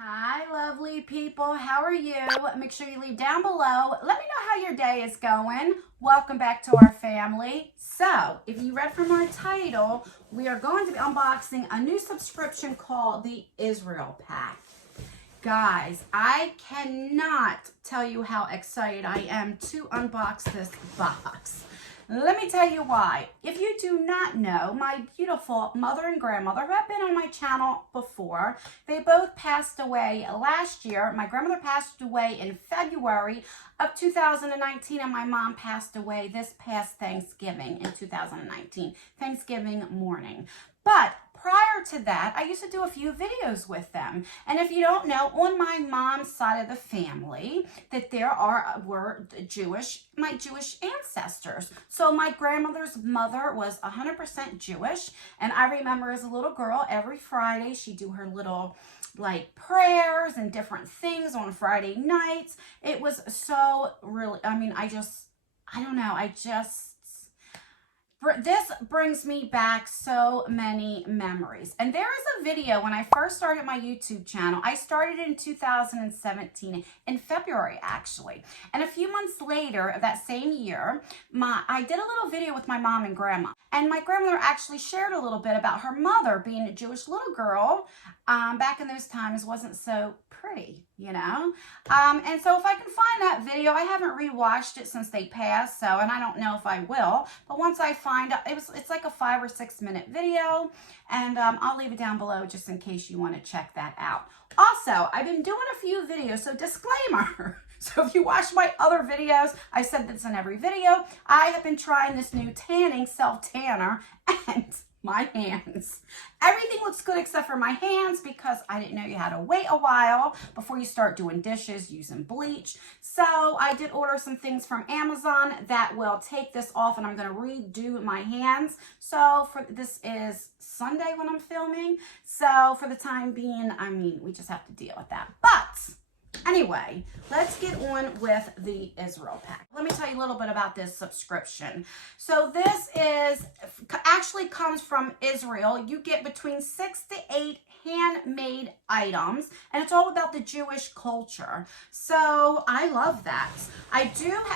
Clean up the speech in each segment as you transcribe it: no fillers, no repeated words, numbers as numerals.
Hi, lovely people. How are you? Make sure you leave down below. Let me know how your day is going. Welcome back to our family. So, if you read from our title, we are going to be unboxing a new subscription called the Israel Pack. Guys, I cannot tell you how excited I am to unbox this box. Let me tell you why. If you do not know, my beautiful mother and grandmother who have been on my channel before, they both passed away last year. My grandmother passed away in February of 2019, and my mom passed away this past Thanksgiving in 2019, Thanksgiving morning. But prior to that, I used to do a few videos with them. And if you don't know, on my mom's side of the family, that were my Jewish ancestors. So my grandmother's mother was 100% Jewish. And I remember as a little girl, every Friday, she'd do her little like prayers and different things on Friday nights. It was so really, this brings me back so many memories. And there is a video when I first started my YouTube channel. I started in 2017, in February actually. And a few months later of that same year, I did a little video with my mom and grandma. And my grandmother actually shared a little bit about her mother being a Jewish little girl. Back in those times wasn't so pretty, you know. And so if I can find that video, I haven't rewatched it since they passed, and I don't know if I will, but once I find out, it's like a 5 or 6 minute video, and I'll leave it down below just in case you want to check that out. Also, I've been doing a few videos, so disclaimer. So if you watch my other videos, I said this in every video, I have been trying this new tanning self-tanner, and my hands. Everything looks good except for my hands because I didn't know you had to wait a while before you start doing dishes using bleach. So I did order some things from Amazon that will take this off, and I'm going to redo my hands. So this is Sunday when I'm filming. So for the time being, we just have to deal with that. But anyway, let's get on with the Israel Pack. Let me tell you a little bit about this subscription. So this actually comes from Israel. You get between 6 to 8 handmade items, and it's all about the Jewish culture. So I love that.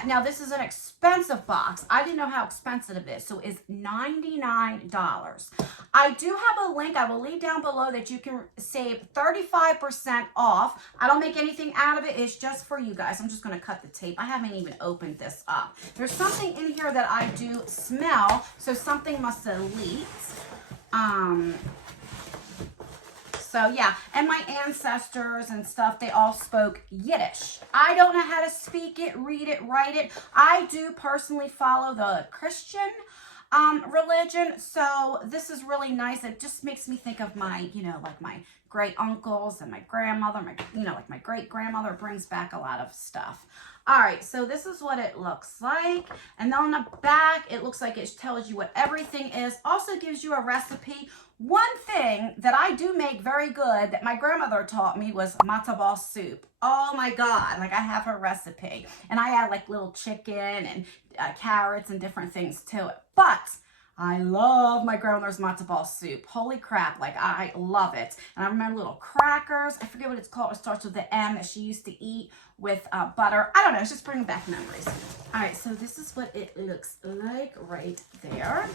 Now this is an expensive box. I didn't know how expensive it is. So it's $99. I do have a link I will leave down below that you can save 35% off. I don't make anything out of it. It's just for you guys. I'm just going to cut the tape. I haven't even opened this up. There's something in here that I do smell, so something must have leaked. So yeah, and my ancestors and stuff, they all spoke Yiddish. I don't know how to speak it, read it, write it. I do personally follow the Christian religion, so this is really nice. It just makes me think of my, like my great uncles and my grandmother, like my great grandmother brings back a lot of stuff. All right, so this is what it looks like. And then on the back, it looks like it tells you what everything is. Also gives you a recipe. One thing that I do make very good that my grandmother taught me was matzo ball soup. Oh my God, like I have her recipe. And I add like little chicken and carrots and different things to it. But I love my grandmother's matzo ball soup. Holy crap, like I love it. And I remember little crackers. I forget what it's called. It starts with the M that she used to eat with butter. I don't know, it's just bringing back memories. All right, so this is what it looks like right there.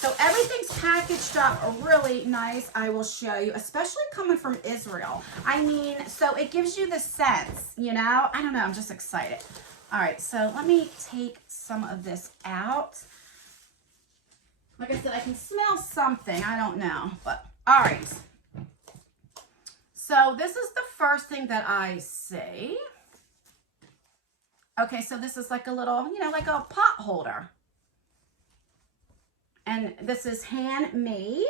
So everything's packaged up really nice. I will show you, especially coming from Israel. So it gives you the sense, I don't know, I'm just excited. All right, so let me take some of this out. Like I said, I can smell something. I don't know, but all right. So this is the first thing that I see. Okay, so this is like a little, like a pot holder. And this is handmade.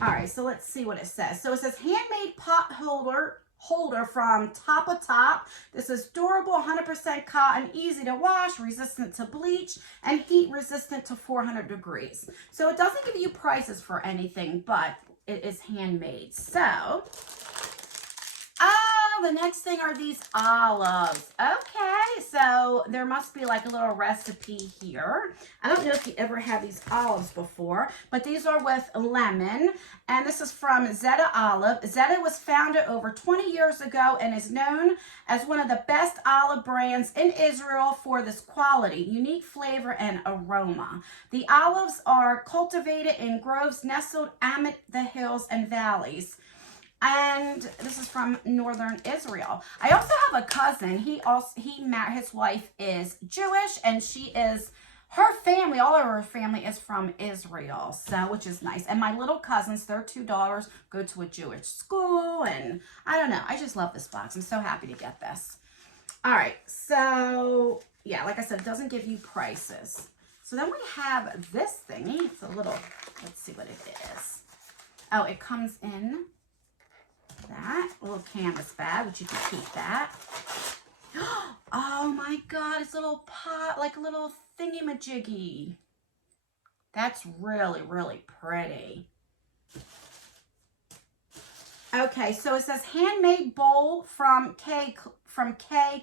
All right, so let's see what it says. So it says handmade pot holder from top of top. This is durable, 100% cotton, easy to wash, resistant to bleach, and heat resistant to 400 degrees. So it doesn't give you prices for anything, but it is handmade. So, the next thing are these olives. Okay, so there must be like a little recipe here. I don't know if you ever had these olives before, but these are with lemon, and this is from Zeta Olive. Zeta was founded over 20 years ago and is known as one of the best olive brands in Israel for this quality, unique flavor, and aroma. The olives are cultivated in groves nestled amid the hills and valleys. And this is from northern Israel. I also have a cousin. His wife is Jewish, and her family, all of her family is from Israel, so, which is nice. And my little cousins, their two daughters, go to a Jewish school, and I don't know. I just love this box. I'm so happy to get this. All right, so, yeah, like I said, it doesn't give you prices. So then we have this thingy. It's a little, let's see what it is. Oh, it comes in that little canvas bag, which you can keep that. Oh my God, it's a little pot, like a little thingy-majiggy. That's really, really pretty. Okay, so it says handmade bowl from K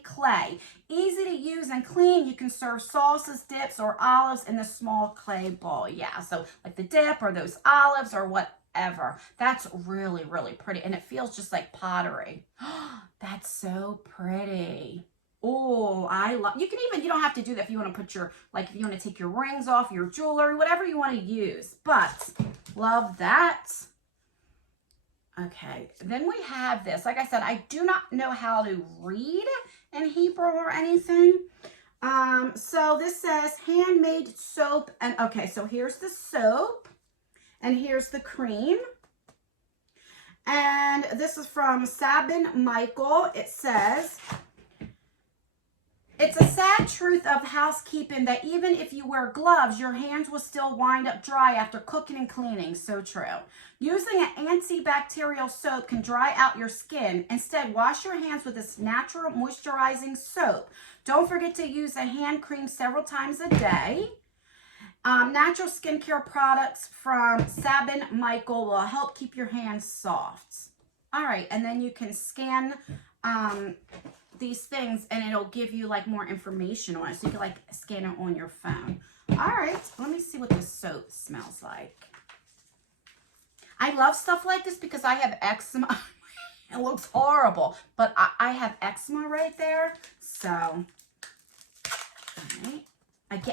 clay. Easy to use and clean. You can serve sauces, dips, or olives in the small clay bowl. Yeah, so like the dip or those olives or whatever. That's really, really pretty. And it feels just like pottery. That's so pretty. Oh, you can even, you don't have to do that if you want to put your, like if you want to take your rings off, your jewelry, whatever you want to use. But love that. Okay, then we have this. Like I said, I do not know how to read in Hebrew or anything. So this says handmade soap. And okay, so here's the soap and here's the cream. And this is from Sabin Michael. It says, it's a sad truth of housekeeping that even if you wear gloves, your hands will still wind up dry after cooking and cleaning. So true. Using an antibacterial soap can dry out your skin. Instead, wash your hands with this natural moisturizing soap. Don't forget to use a hand cream several times a day. Natural skincare products from Sabin Michael will help keep your hands soft. All right, and then you can scan these things and it'll give you like more information on it. So you can like scan it on your phone. All right, let me see what this soap smells like. I love stuff like this because I have eczema. It looks horrible, but I have eczema right there. So, all right.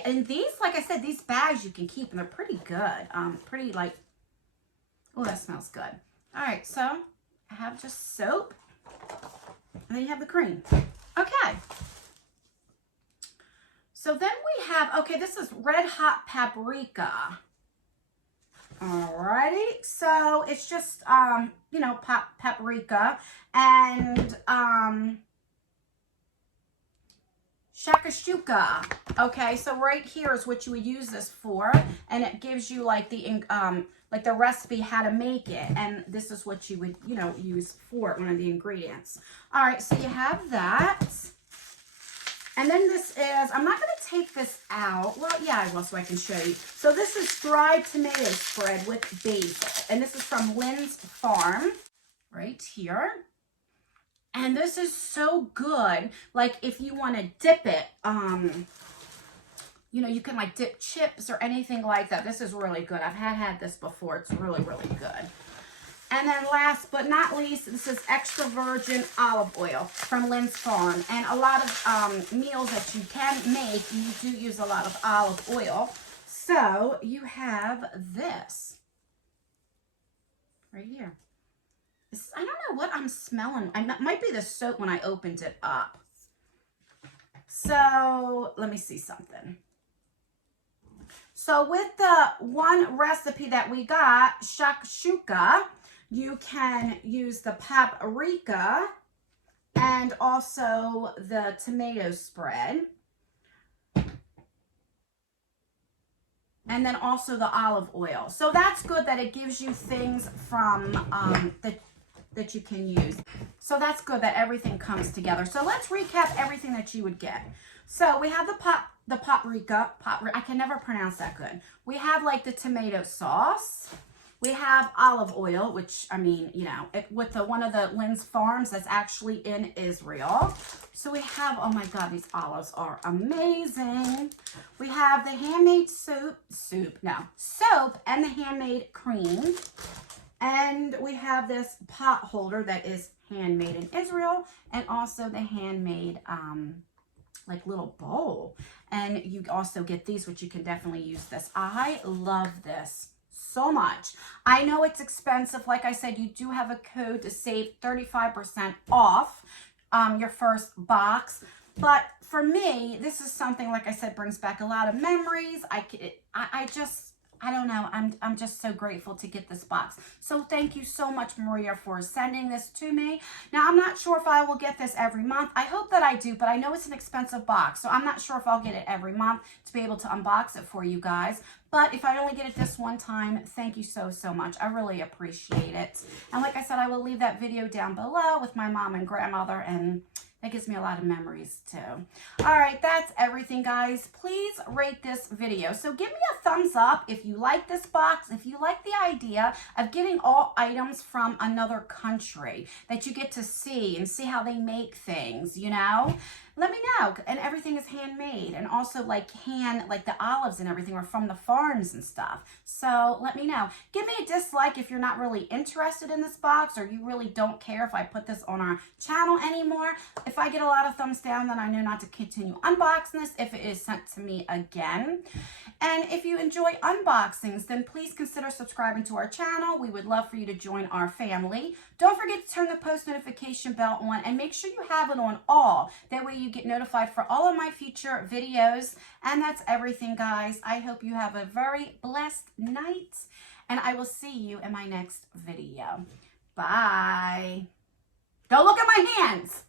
And these, like I said, these bags you can keep and they're pretty good. Pretty like, oh, that smells good. All right, so I have just soap. And then you have the cream. Okay. So then we have, okay, this is red hot paprika. Alrighty. So it's just, you know, paprika and shakashuka. Okay, so right here is what you would use this for, and it gives you like the recipe how to make it, and this is what you would, you know, use for it, one of the ingredients. All right, so you have that, and then this is, I'm not going to take this out. Well, yeah, I will, so I can show you. So this is dried tomato spread with basil, and this is from Lynn's Farm, right here. And this is so good. Like if you want to dip it, you know, you can like dip chips or anything like that. This is really good. I've had this before. It's really, really good. And then last but not least, this is extra virgin olive oil from Lynn's Farm. And a lot of meals that you can make, you do use a lot of olive oil. So you have this right here. I don't know what I'm smelling. It might be the soap when I opened it up. So let me see something. So with the one recipe that we got, shakshuka, you can use the paprika and also the tomato spread. And then also the olive oil. So that's good that it gives you things from that you can use. So that's good that everything comes together. So let's recap everything that you would get. So we have the paprika. I can never pronounce that good. We have like the tomato sauce. We have olive oil, which, I mean, you know, with one of the Lynn's farms that's actually in Israel. So we have, oh my God, these olives are amazing. We have the handmade soap and the handmade cream. And we have this pot holder that is handmade in Israel, and also the handmade like little bowl. And you also get these, which you can definitely use this. I love this so much. I know it's expensive. Like I said, you do have a code to save 35% off your first box. But for me, this is something, like I said, brings back a lot of memories. I don't know. I'm just so grateful to get this box. So thank you so much, Maria, for sending this to me. Now, I'm not sure if I will get this every month. I hope that I do, but I know it's an expensive box. So I'm not sure if I'll get it every month to be able to unbox it for you guys. But if I only get it this one time, thank you so, so much. I really appreciate it. And like I said, I will leave that video down below with my mom and grandmother, and that gives me a lot of memories too. All right, that's everything, guys. Please rate this video. So give me a thumbs up if you like this box, if you like the idea of getting all items from another country that you get to see and see how they make things, you know? Let me know. And everything is handmade, and also like the olives and everything are from the farms and stuff. So let me know. Give me a dislike if you're not really interested in this box, or you really don't care if I put this on our channel anymore. If I get a lot of thumbs down, then I know not to continue unboxing this if it is sent to me again. And if you enjoy unboxings, then please consider subscribing to our channel. We would love for you to join our family. Don't forget to turn the post notification bell on, and make sure you have it on all. That way you get notified for all of my future videos. And that's everything, guys. I hope you have a very blessed night, and I will see you in my next video. Bye. Don't look at my hands.